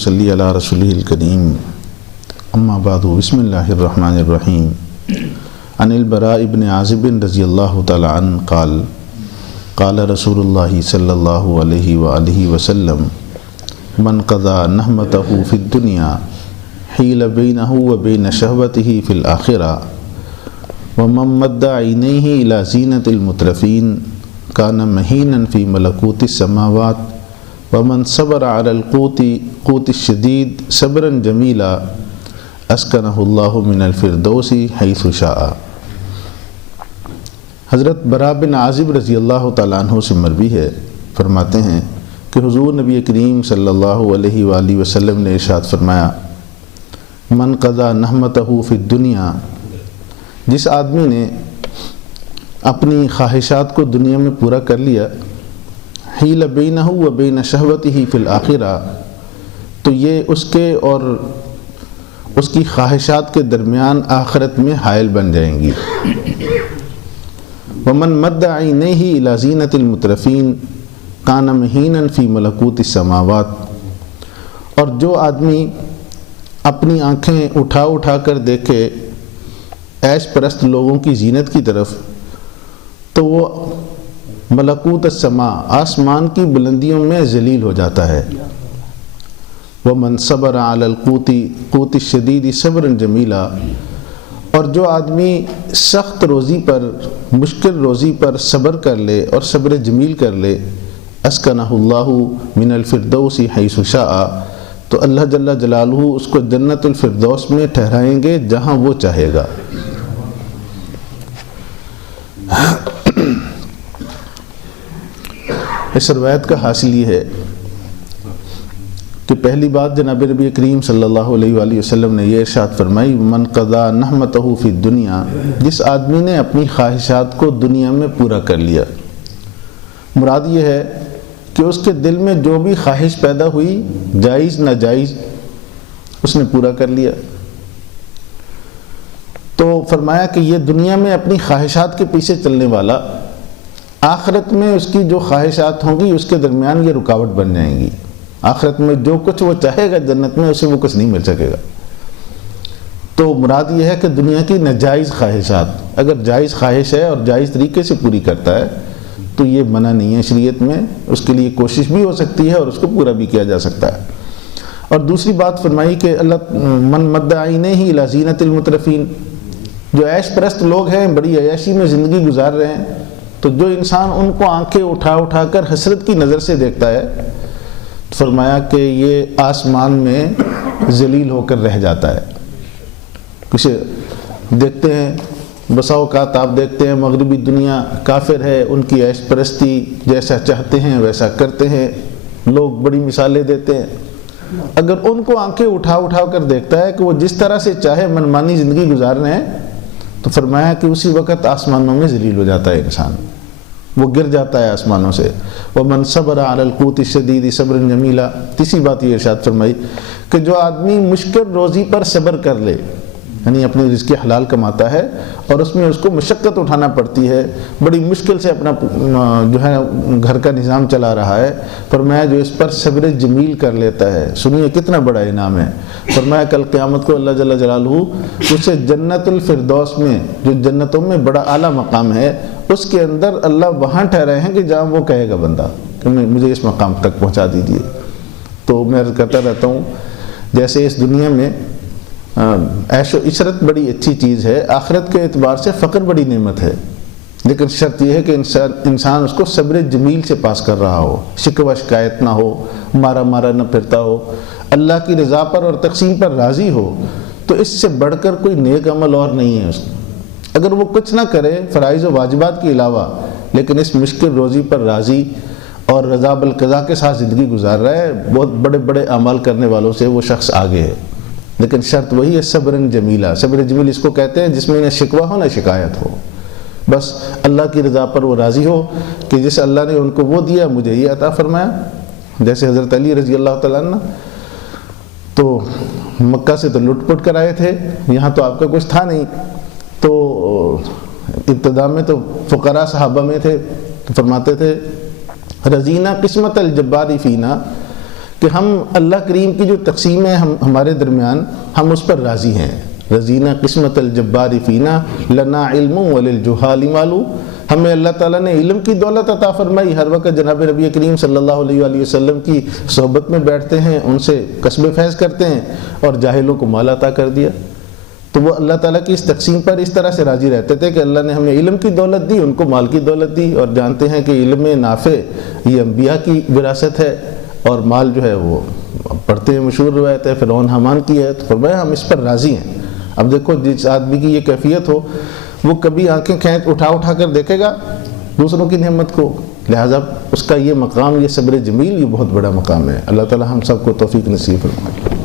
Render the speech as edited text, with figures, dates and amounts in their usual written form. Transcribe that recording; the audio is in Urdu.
صلی علی رسولہ الکریم اما بعد بسم اللہ الرحمن الرحیم عن البراء بن عازب رضی اللہ تعالی عنہ قال قال رسول اللہ صلی اللہ علیہ وآلہ وسلم من قضى نحمته في الدنيا حیل بینہ وبین شہوته في الآخرہ ومن مد عینیہ الی زینة المترفین کان مہینا فی ملکوت السماوات ومن صبر علی القوت الشدید صبرا جمیلا اسکنہ اللہ من الفردوس حیث شاء۔ حضرت براء بن عازب رضی اللہ تعالیٰ عنہ سے مروی ہے، فرماتے ہیں کہ حضور نبی کریم صلی اللہ علیہ وآلہ وسلم نے ارشاد فرمایا من قضى نحمته فی الدنیا، جس آدمی نے اپنی خواہشات کو دنیا میں پورا کر لیا، حیل بینہ و بین شہوتہ فی الآخرہ، تو یہ اس کے اور اس کی خواہشات کے درمیان آخرت میں حائل بن جائیں گی۔ ومن مد عینیہ الی زینۃ المترفین کان مہینا فی ملکوت السماوات، اور جو آدمی اپنی آنکھیں اٹھا اٹھا کر دیکھے عیش پرست لوگوں کی زینت کی طرف، تو وہ ملکوت السماء آسمان کی بلندیوں میں ذلیل ہو جاتا ہے۔ ومن صبر علی القوت الشدید صبرا جمیلا، اور جو آدمی سخت روزی پر، مشکل روزی پر صبر کر لے اور صبر جمیل کر لے، اسکنہ اللہ من الفردوس حیث شاء، تو اللہ جل جلالہ اس کو جنت الفردوس میں ٹھہرائیں گے جہاں وہ چاہے گا۔ اس روایت کا حاصل یہ ہے کہ پہلی بات جناب نبی کریم صلی اللہ علیہ وآلہ وسلم نے یہ ارشاد فرمائی من قضى نحمته فی الدنیا، جس آدمی نے اپنی خواہشات کو دنیا میں پورا کر لیا۔ مراد یہ ہے کہ اس کے دل میں جو بھی خواہش پیدا ہوئی، جائز ناجائز، اس نے پورا کر لیا۔ تو فرمایا کہ یہ دنیا میں اپنی خواہشات کے پیچھے چلنے والا، آخرت میں اس کی جو خواہشات ہوں گی اس کے درمیان یہ رکاوٹ بن جائیں گی۔ آخرت میں جو کچھ وہ چاہے گا جنت میں، اسے وہ کچھ نہیں مل سکے گا۔ تو مراد یہ ہے کہ دنیا کی ناجائز خواہشات، اگر جائز خواہش ہے اور جائز طریقے سے پوری کرتا ہے تو یہ منع نہیں ہے شریعت میں، اس کے لیے کوشش بھی ہو سکتی ہے اور اس کو پورا بھی کیا جا سکتا ہے۔ اور دوسری بات فرمائی کہ اللہ من مد عینیہ الی زینۃ المترفین، جو عیش پرست لوگ ہیں، بڑی عیاشی میں زندگی گزار رہے ہیں، تو جو انسان ان کو آنکھیں اٹھا اٹھا کر حسرت کی نظر سے دیکھتا ہے، فرمایا کہ یہ آسمان میں ذلیل ہو کر رہ جاتا ہے۔ کچھ دیکھتے ہیں، بسا اوقات آپ دیکھتے ہیں مغربی دنیا کافر ہے، ان کی عیش پرستی جیسا چاہتے ہیں ویسا کرتے ہیں، لوگ بڑی مثالیں دیتے ہیں۔ اگر ان کو آنکھیں اٹھا اٹھا کر دیکھتا ہے کہ وہ جس طرح سے چاہے منمانی زندگی گزار رہے ہیں، تو فرمایا کہ اسی وقت آسمانوں میں ذلیل ہو جاتا ہے انسان، وہ گر جاتا ہے آسمانوں سے۔ ومن صبر علی القوت الشدید صبرا جمیلا، تیسری بات یہ ارشاد فرمائی کہ جو آدمی مشکل روزی پر صبر کر لے، یعنی اپنی رزق حلال کماتا ہے اور اس میں اس کو مشقت اٹھانا پڑتی ہے، بڑی مشکل سے اپنا جو ہے گھر کا نظام چلا رہا ہے، فرمایا جو اس پر صبر جمیل کر لیتا ہے، سنیے کتنا بڑا انعام ہے۔ فرمایا کل قیامت کو اللہ جل جلالہ اسے جنت الفردوس میں، جو جنتوں میں بڑا اعلیٰ مقام ہے، اس کے اندر اللہ وہاں ٹھہرائے ہیں کہ جہاں وہ کہے گا بندہ کہ مجھے اس مقام تک پہنچا دیجیے۔ تو میں عرض کرتا رہتا ہوں، جیسے اس دنیا میں عیش و عشرت بڑی اچھی چیز ہے، آخرت کے اعتبار سے فقر بڑی نعمت ہے، لیکن شرط یہ ہے کہ انسان اس کو صبر جمیل سے پاس کر رہا ہو، شکوہ شکایت نہ ہو، مارا مارا نہ پھرتا ہو، اللہ کی رضا پر اور تقسیم پر راضی ہو۔ تو اس سے بڑھ کر کوئی نیک عمل اور نہیں ہے اس کو۔ اگر وہ کچھ نہ کرے فرائض و واجبات کے علاوہ، لیکن اس مشکل روزی پر راضی اور رضا بالقضا کے ساتھ زندگی گزار رہا ہے، بہت بڑے بڑے اعمال کرنے والوں سے وہ شخص آگے ہے۔ لیکن شرط وہی ہے صبر جمیلا۔ صبر جمیل اس کو کہتے ہیں جس میں نہ شکوہ ہو نہ شکایت ہو، بس اللہ کی رضا پر وہ راضی ہو کہ جس اللہ نے ان کو وہ دیا مجھے یہ عطا فرمایا۔ جیسے حضرت علی رضی اللہ تعالیٰ عنہ تو مکہ سے تو لٹ پٹ کر آئے تھے، یہاں تو آپ کا کچھ تھا نہیں، تو ابتدا میں تو فقراء صحابہ میں تھے، تو فرماتے تھے رضینا قسمت الجباری فینا، کہ ہم اللہ کریم کی جو تقسیم ہے ہمارے درمیان، ہم اس پر راضی ہیں. رضینا قسمت الجبار فینا لنا علم وللجہال مال. ہمیں اللہ تعالیٰ نے علم کی دولت عطا فرمائی، ہر وقت جناب نبی کریم صلی اللہ علیہ وآلہ وسلم کی صحبت میں بیٹھتے ہیں، ان سے کسب فیض کرتے ہیں، اور جاہلوں کو مال عطا کر دیا. تو وہ اللہ تعالیٰ کی اس تقسیم پر اس طرح سے راضی رہتے تھے کہ اللہ نے ہمیں علم کی دولت دی، ان کو مال کی دولت دی. اور جانتے ہیں کہ علم نافع یہ انبیاء کی وراثت ہے، اور مال جو ہے وہ پڑھتے ہیں، مشہور روایت ہے فرعون حامان کی ہے. تو فرمایا ہم اس پر راضی ہیں. اب دیکھو جس آدمی کی یہ کیفیت ہو، وہ کبھی آنکھیں کھینچ اٹھا کر دیکھے گا دوسروں کی نعمت کو، لہٰذا اس کا یہ مقام، یہ صبر جمیل، یہ بہت بڑا مقام ہے. اللہ تعالی ہم سب کو توفیق نصیب فرمائے.